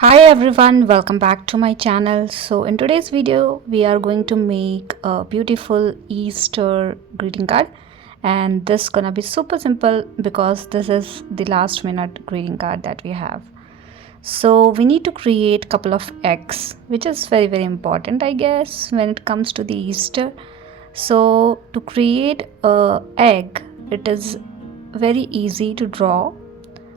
Hi everyone, welcome back to my channel. So in today's video we are going to make a beautiful Easter greeting card, and this gonna be super simple because this is the last minute greeting card that we have. So we need to create couple of eggs, which is very important, I guess, when it comes to the Easter. So to create a egg, it is very easy to draw.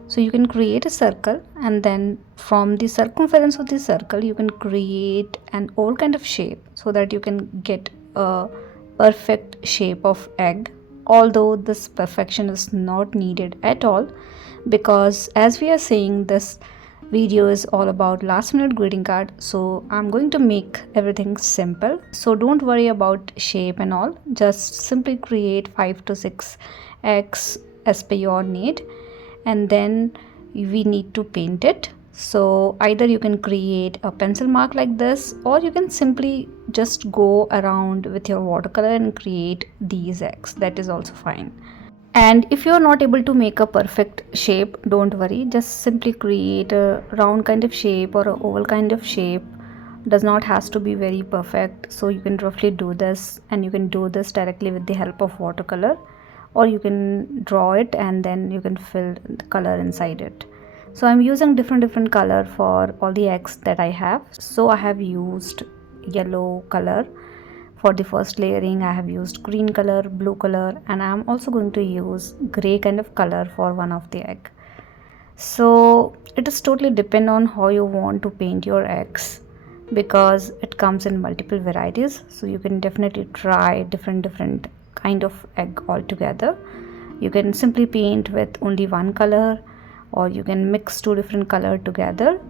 So you can create a circle, and then from the circumference of the circle you can create an oval kind of shape so that you can get a perfect shape of egg. Although this perfection is not needed at all, because as we are saying, this video is all about last minute greeting card, so I'm going to make everything simple. So don't worry about shape and all, just simply create 5 to 6 eggs as per your need, and then we need to paint it. So either you can create a pencil mark like this, or you can simply just go around with your watercolor and create these eggs. That is also fine. And if you're not able to make a perfect shape, don't worry, just simply create a round kind of shape or an oval kind of shape. Does not has to be very perfect, so you can roughly do this, and you can do this directly with the help of watercolor, or you can draw it and then you can fill the color inside it. So I'm using different color for all the eggs that I have. So I have used yellow color for the first layering. I have used green color, blue color, and I'm also going to use gray kind of color for one of the egg. So it is totally depend on how you want to paint your eggs, because it comes in multiple varieties. So you can definitely try different kind of egg altogether. You can simply paint with only one color, or you can mix two different color together.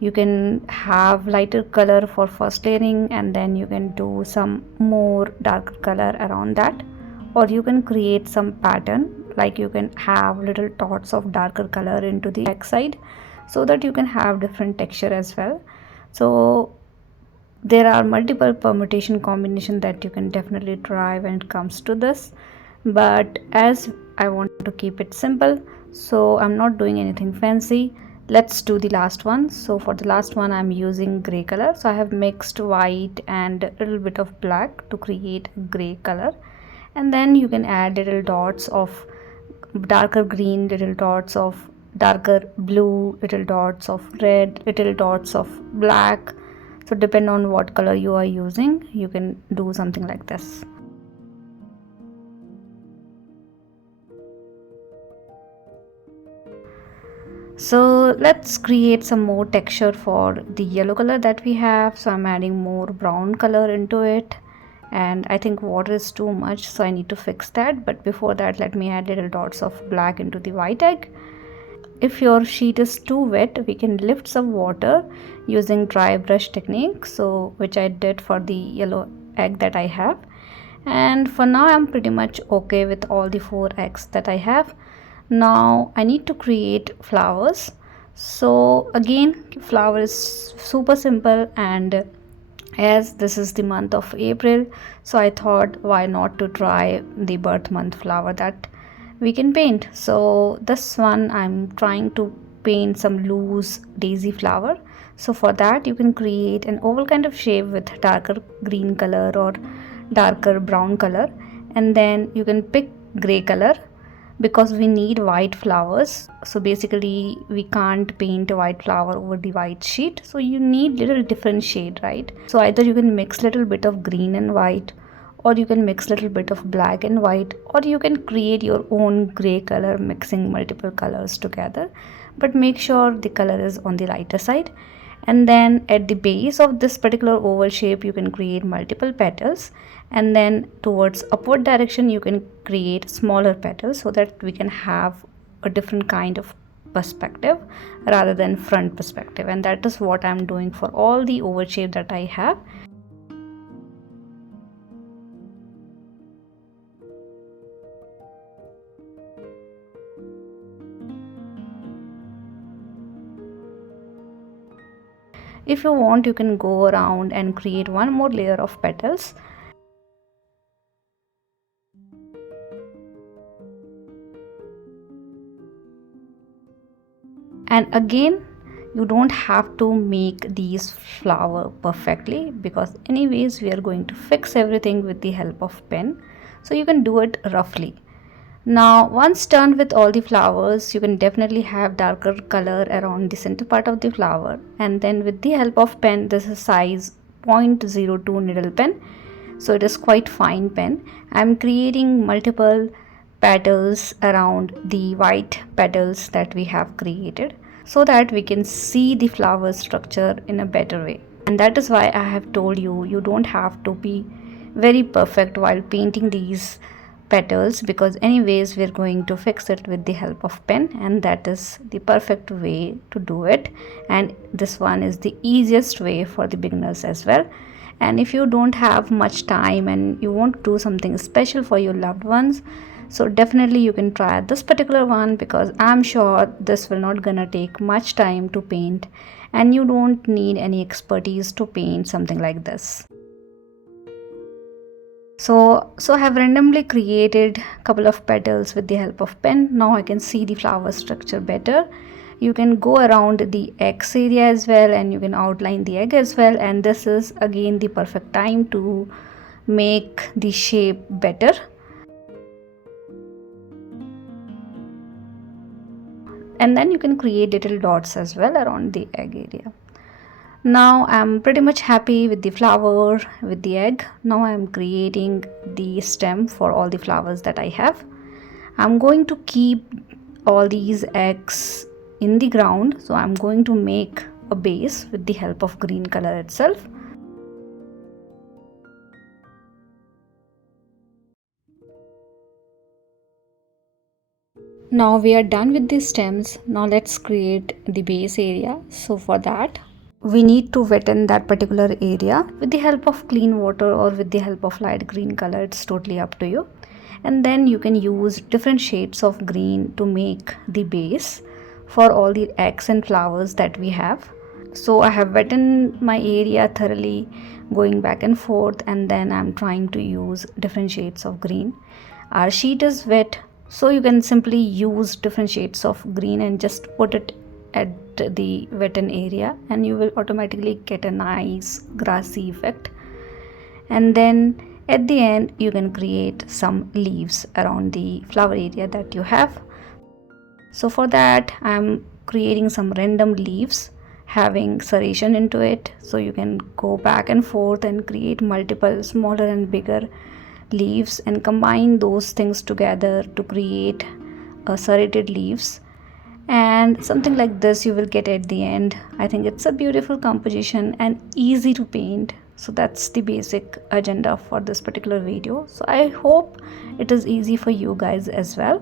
You can have lighter color for first layering, and then you can do some more darker color around that, or you can create some pattern, like you can have little dots of darker color into the back side, so that you can have different texture as well. So there are multiple permutation combination that you can definitely try when it comes to this, but as I want to keep it simple, so I'm not doing anything fancy. Let's do the last one. So for the last one I'm using gray color. So I have mixed white and a little bit of black to create gray color, and then you can add little dots of darker green, little dots of darker blue, little dots of red, little dots of black. So depend on what color you are using, you can do something like this. So let's create some more texture for the yellow color that we have. So I'm adding more brown color into it, and I think water is too much, so I need to fix that. But before that, let me add little dots of black into the white egg. If your sheet is too wet, we can lift some water using dry brush technique, so which I did for the yellow egg that I have. And for now I'm pretty much okay with all the 4 eggs that I have. Now I need to create flowers. So again, flower is super simple, and as this is the month of April, so I thought why not to try the birth month flower that we can paint. So this one I'm trying to paint some loose daisy flower. So for that you can create an oval kind of shape with darker green color or darker brown color, and then you can pick gray color, because we need white flowers. So basically we can't paint a white flower over the white sheet, so you need little different shade, right? So either you can mix little bit of green and white, or you can mix little bit of black and white, or you can create your own gray color mixing multiple colors together, but make sure the color is on the lighter side. And then at the base of this particular oval shape you can create multiple petals, and then towards upward direction you can create smaller petals, so that we can have a different kind of perspective rather than front perspective. And that is what I'm doing for all the oval shape that I have. If you want, you can go around and create one more layer of petals. And again, You don't have to make these flower perfectly, because anyways we are going to fix everything with the help of pen, so you can do it roughly. Now once done with all the flowers, you can definitely have darker color around the center part of the flower, and then with the help of pen, this is size 0.02 needle pen, so it is quite fine pen. I'm creating multiple petals around the white petals that we have created, so that we can see the flower structure in a better way. And that is why I have told you, you don't have to be very perfect while painting these petals, because anyways we're going to fix it with the help of pen, and that is the perfect way to do it. And this one is the easiest way for the beginners as well. And if you don't have much time and you want to do something special for your loved ones, so definitely you can try this particular one, because I'm sure this will not gonna take much time to paint, and you don't need any expertise to paint something like this. So I have randomly created a couple of petals with the help of pen. Now I can see the flower structure better. You can go around the eggs area as well, and you can outline the egg as well, and this is again the perfect time to make the shape better. And then you can create little dots as well around the egg area. Now I'm pretty much happy with the flower, with the egg. Now I'm creating the stem for all the flowers that I have. I'm going to keep all these eggs in the ground, so I'm going to make a base with the help of green color itself. Now we are done with the stems. Now let's create the base area. So for that, we need to wetten that particular area with the help of clean water or with the help of light green color. It's totally up to you. And then you can use different shades of green to make the base for all the eggs and flowers that we have. So I have wettened my area thoroughly, going back and forth, and then I'm trying to use different shades of green. Our sheet is wet, so you can simply use different shades of green and just put it at the wettened area, and you will automatically get a nice grassy effect. And then at the end you can create some leaves around the flower area that you have. So for that I'm creating some random leaves having serration into it, so you can go back and forth and create multiple smaller and bigger leaves and combine those things together to create serrated leaves, and something like this you will get at the end. I think it's a beautiful composition and easy to paint. So that's the basic agenda for this particular video. So I hope it is easy for you guys as well.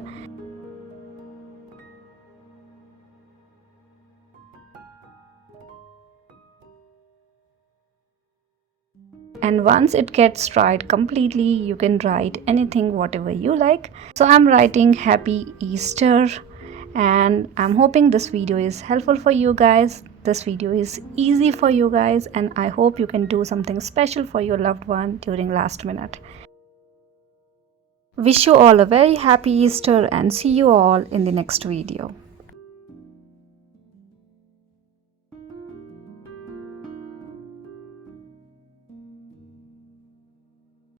And once it gets dried completely, you can write anything, whatever you like. So I'm writing Happy Easter, and I'm hoping this video is helpful for you guys. This video is easy for you guys, and I hope you can do something special for your loved one during last minute. Wish you all a very happy Easter, and see you all in the next video.